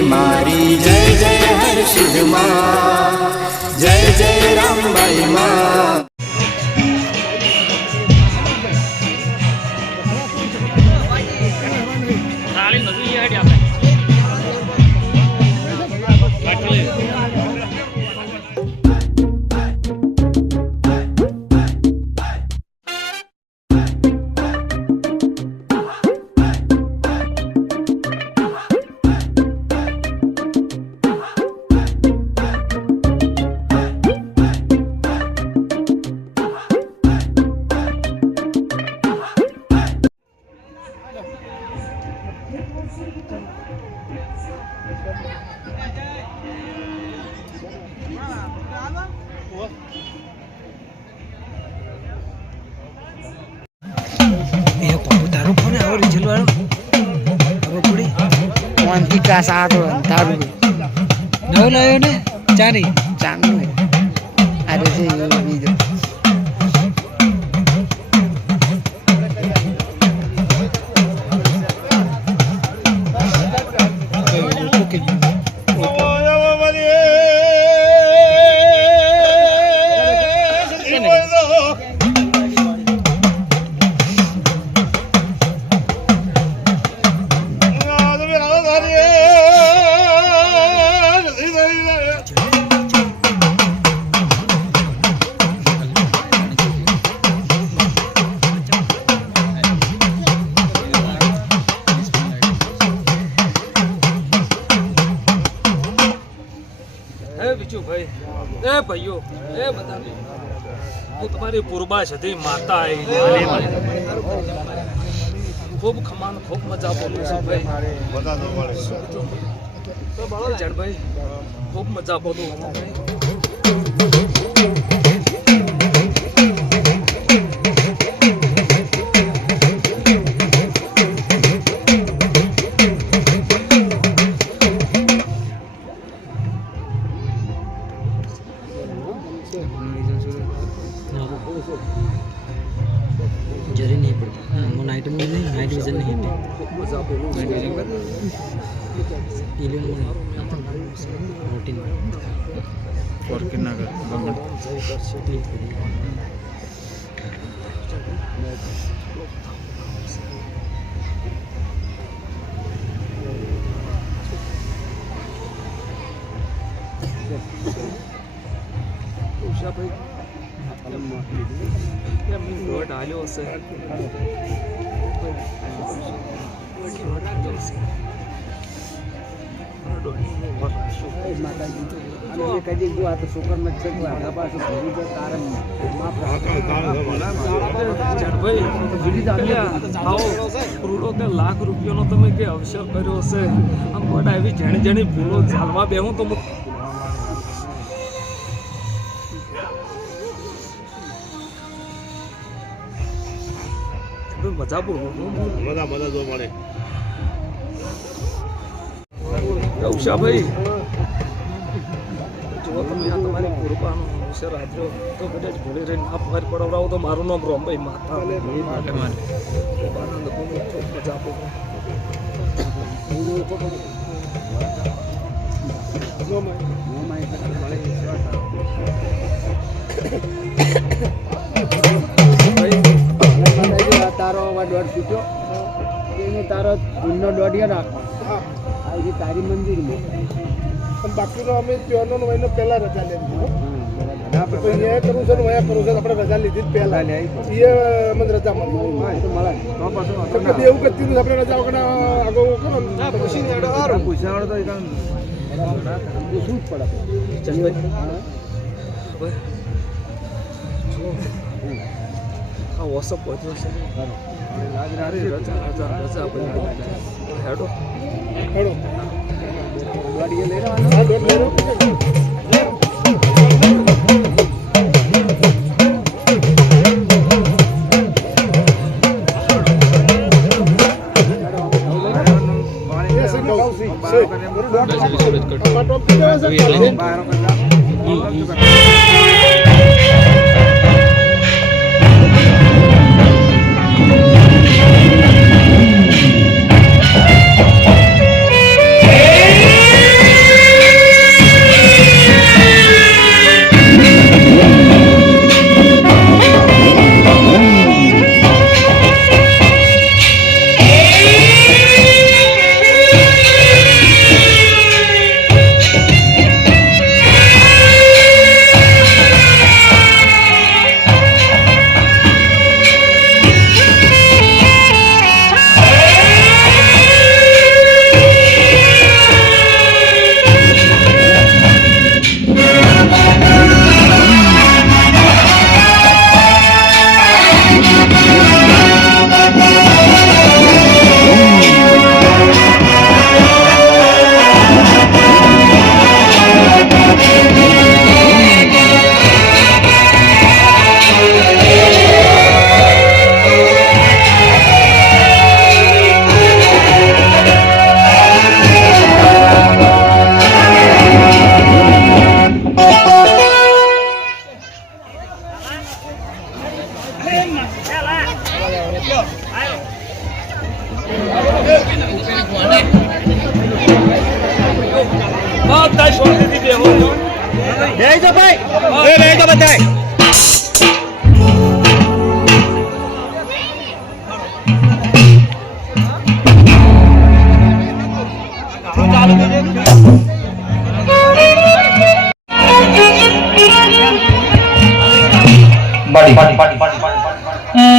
મારી જય જય હર્ષિદમાં. জানি জানো। আর যে હું તમારી પૂર્વા હતી માતા ખૂબ ખમાન ખૂબ મજા બોલું છું ભાઈ જણભાઈ ખૂબ મજા બોલું હું ભાઈ કે લાખ રૂપિયાનો તમે કે અવસર કર્યો હશે આમ બધા એવી જેણી જેણી ભૂલો ચાલવા બેહું તો તમે મજા બોલું બધા બધા જો મળે. ઉષાભાઈ જો તમે આ તમારી કૃપાનો અવસર રાત્રે તો કદાચ ભૂલી રહીને આ ફર પડાવડાવો તો મારું નામ રોમભાઈ માતા બોલું ખૂબ મજા બોલું દોઢિયો રાખો. આ એ તારી મંદિરમાં. પણ બાકીનો અમે ત્યાંનો મહિનો પહેલાં રજા લેવી હા, બરાબર. તો અહીંયા કરવું છે ને અહીંયા કરવું છે આપણે રજા લીધી જ પહેલાં. લે. એ મને રજા મળી. કદી એવું કરતી નથી આપણે રજા વગર આગળ કરો ને. આવે. પૂછાવાળો તો શું જ પડે. આ વોટ્સઅપ પહોંચ્યો છે રજા રજા રજા બની હેડો હેડો દોઢિયો લઈ લેવાનો. હા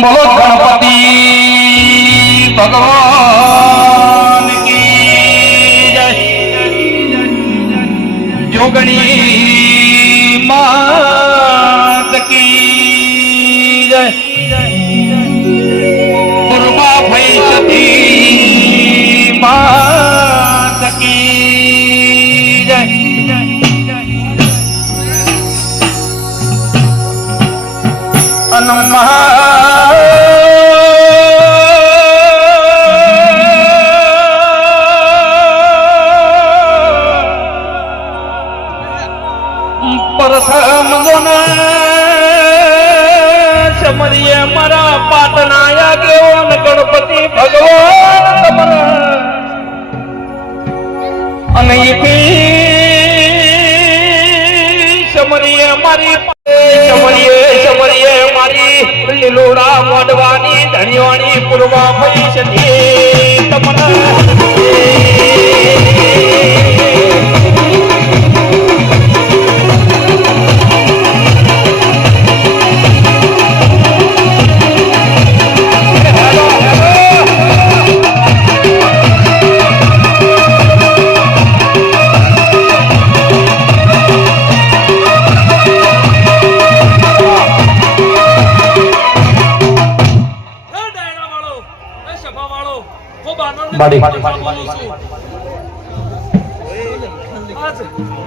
બોલો ગણપતિ ભગવાન જોગણી માત કી જય. કૃપા ભઈ સતી માત પરસમ સમરીએ મારા પાટના કેવો ગણપતિ ભગવાન તમારા અને સમરીએ મારી લીલોડા મોડવાની ધણીવાણી પૂર્વા સતી તમને. બાડી.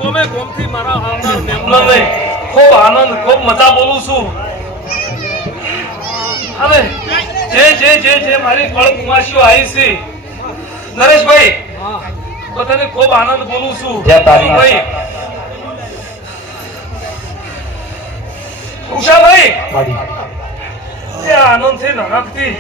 ગોમે ગોમથી મારા આવનાર મહેમાનોને ખૂબ આનંદ ખૂબ મજા બોલું છું. અને જે જે જે જે મારી કળ કુમાશીઓ આવી છે નરેશભાઈ બધાને ખૂબ આનંદ બોલું છું. ભાઈ ઉષાભાઈ. જે આનંદથી નરકથી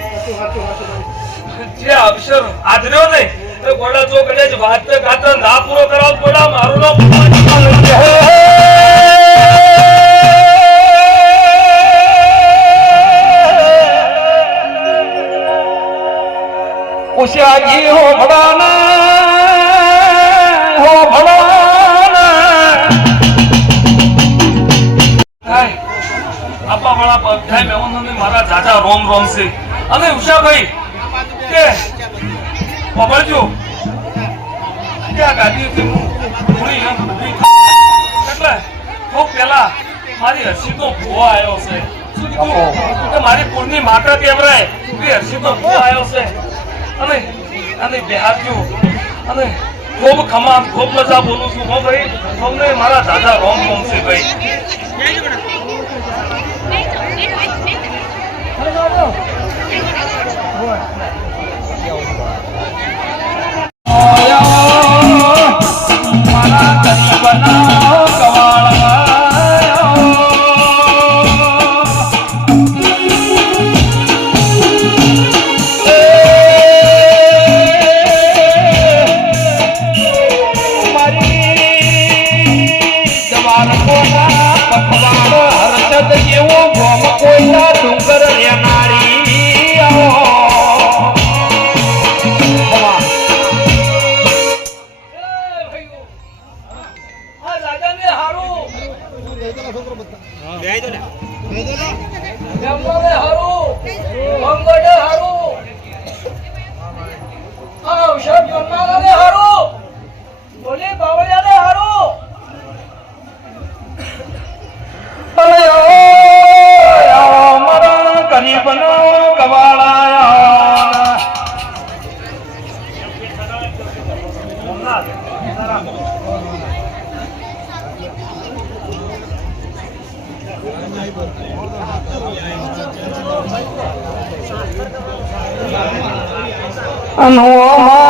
જે અક્ષર આદર્યો ને એ ગોડા જો કદાચ વાત ગાતા ના પૂરો કરાવ ગોડા મારું નામ ભગવાન લઈ જાય. ઉષાજી હો ભડાના હો ભડાના. આપા વાળા બધા મહેમાનોને મારા દાદા રોમ રોમ છે અને ઉષાભાઈ કે પકડજો કે આ ગાડીથી હું થોડી એમ એટલે ખૂબ પહેલા મારી હર્ષિતનો ભૂવો આવ્યો છે. શું કીધું? કે મારી કુળની માતા કેવરાય કે હર્ષિતનો ભૂવો આવ્યો છે. અને અને બિહારજો અને ખૂબ ખમા ખૂબ મજા બોલું છું. હો ભાઈ તમને મારા દાદા રોમ રોમ છે ભાઈ મારા મારા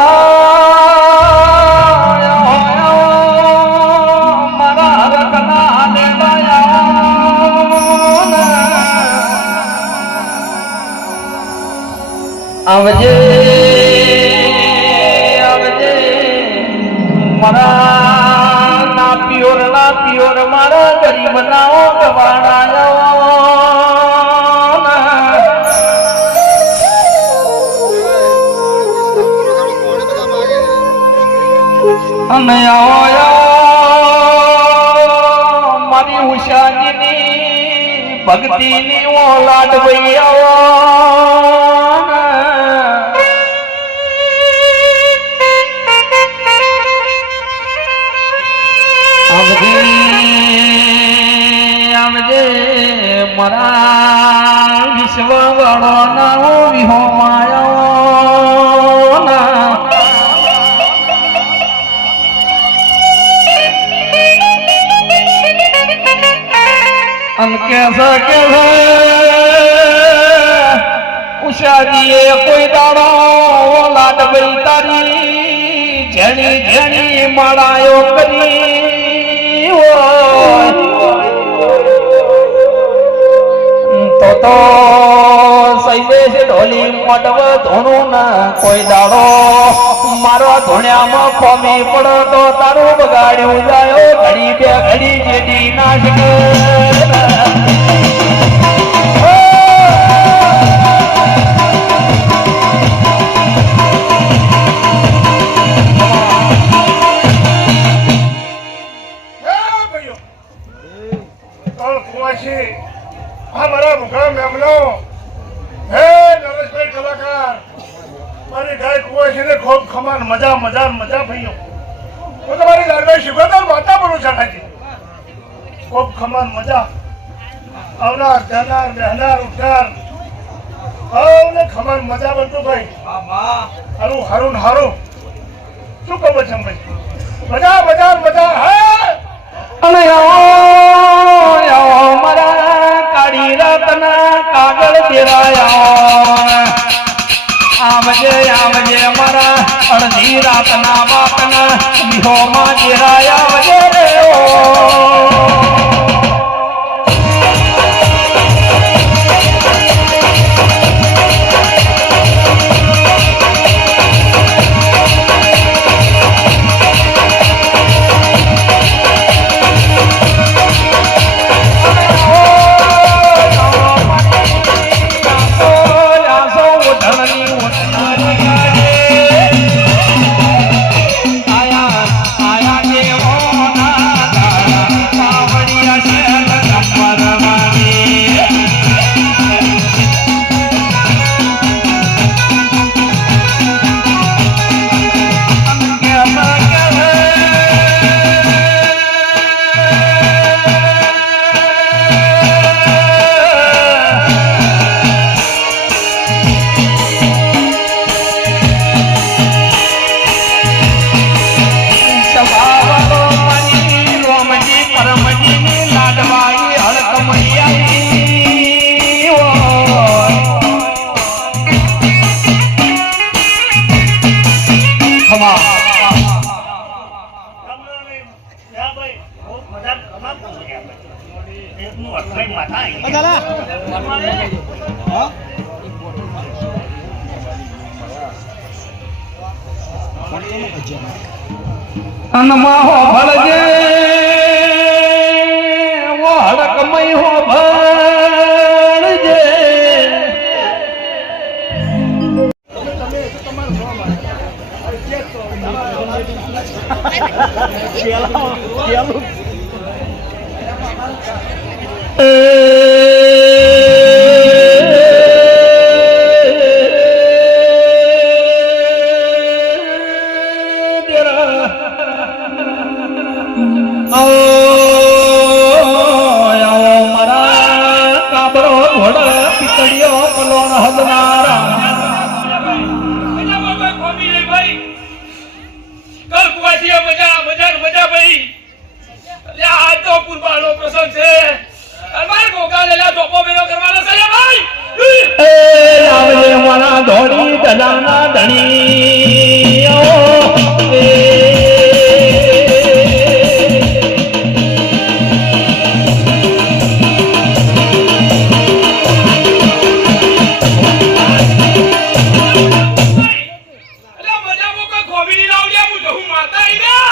અને આયો મારી ઉષાજીની ભક્તિની ઓલાદ ભૈયા આવજે આવજે મારા વિશ્વ વડો નાઓ અન કે છે. ઉષાજીએ કોઈ દાડો ઓલાડ ભાઈ તારી જેણી જેણી માળાયો કરી. હોય તો તો ઢોલી મડવ ધોણું ના કોઈ દાડો. મારો ધોણ્યામાં ખોમી પડો તો તારું બગાડ્યું જાયો ઘડી બે ઘડી જેડી નાશ મારા મેમનો હે નરેશભાઈ કલાકાર. મારી ગાય ને ખૂબ મજા. મજા મજા ભાઈ. હારું હારું હારું. શું કહો છે ભાઈ? મજા મજા મજા. હે અને આવો મારા કાળી રાતના કાગળ દેરાયા આવજે આવજે મારા અડધી રાતના બાપના વિહોમાં દેરાયા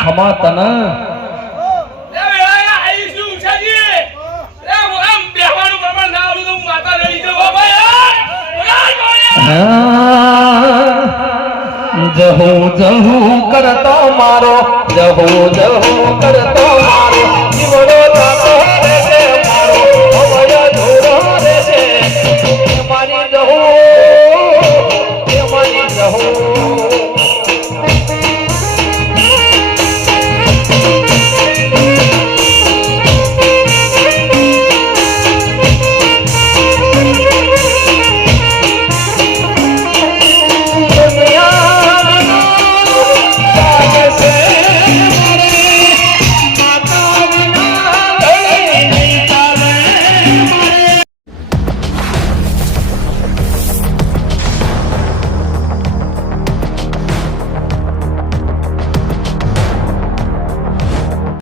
ખમા તને. જહુ જહુ કરતો મારો જહુ જહુ કરતો મારો જીવડો